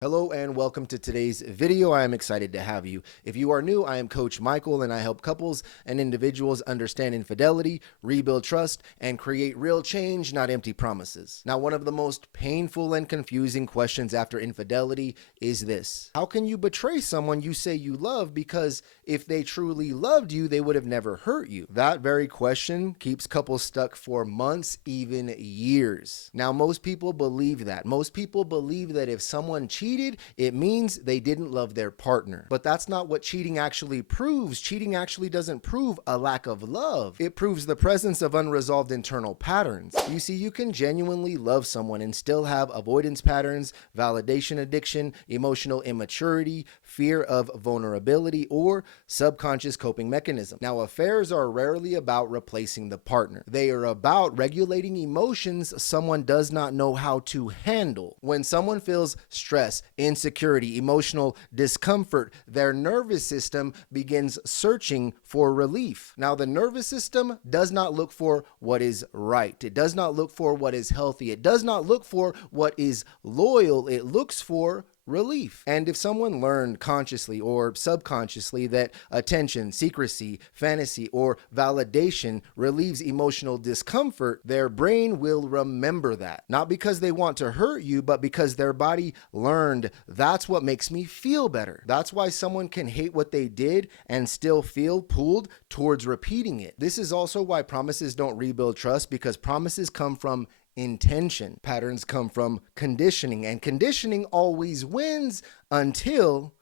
Hello and welcome to today's video. I am excited to have you. If you are new, I am Coach Michael and I help couples and individuals understand infidelity, rebuild trust, and create real change, not empty promises. Now, one of the most painful and confusing questions after infidelity is this: how can you betray someone you say you love, because if they truly loved you, they would have never hurt you? That very question keeps couples stuck for months, even years. Now, most people believe that. Most people believe that if someone cheated, it means they didn't love their partner. But that's not what cheating actually proves. Cheating actually doesn't prove a lack of love. It proves the presence of unresolved internal patterns. You see, you can genuinely love someone and still have avoidance patterns, validation addiction, emotional immaturity, fear of vulnerability, or subconscious coping mechanism. Now, affairs are rarely about replacing the partner. They are about regulating emotions someone does not know how to handle. When someone feels stress, insecurity, emotional discomfort, their nervous system begins searching for relief. Now, the nervous system does not look for what is right. It does not look for what is healthy. It does not look for what is loyal. It looks for relief. And if someone learned consciously or subconsciously that attention, secrecy, fantasy, or validation relieves emotional discomfort, their brain will remember that. Not because they want to hurt you, but because their body learned that's what makes me feel better. That's why someone can hate what they did and still feel pulled towards repeating it. This is also why promises don't rebuild trust, because promises come from intention. Patterns come from conditioning, and conditioning always wins until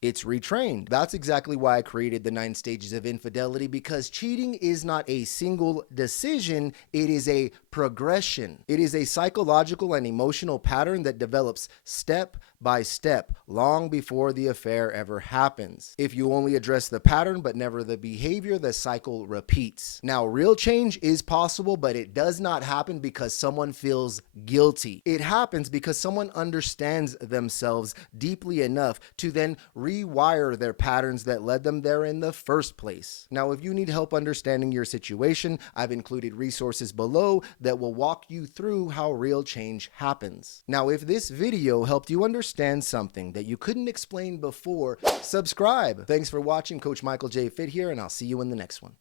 it's retrained. That's exactly why I created the 9 stages of infidelity, because cheating is not a single decision, it is a progression. It is a psychological and emotional pattern that develops step by step, long before the affair ever happens. If you only address the pattern but never the behavior, the cycle repeats. Now, real change is possible, but it does not happen because someone feels guilty. It happens because someone understands themselves deeply enough to then rewire their patterns that led them there in the first place. Now, if you need help understanding your situation, I've included resources below that will walk you through how real change happens. Now, if this video helped you understand something that you couldn't explain before, subscribe. Thanks for watching. Coach Michael J. Fit here, and I'll see you in the next one.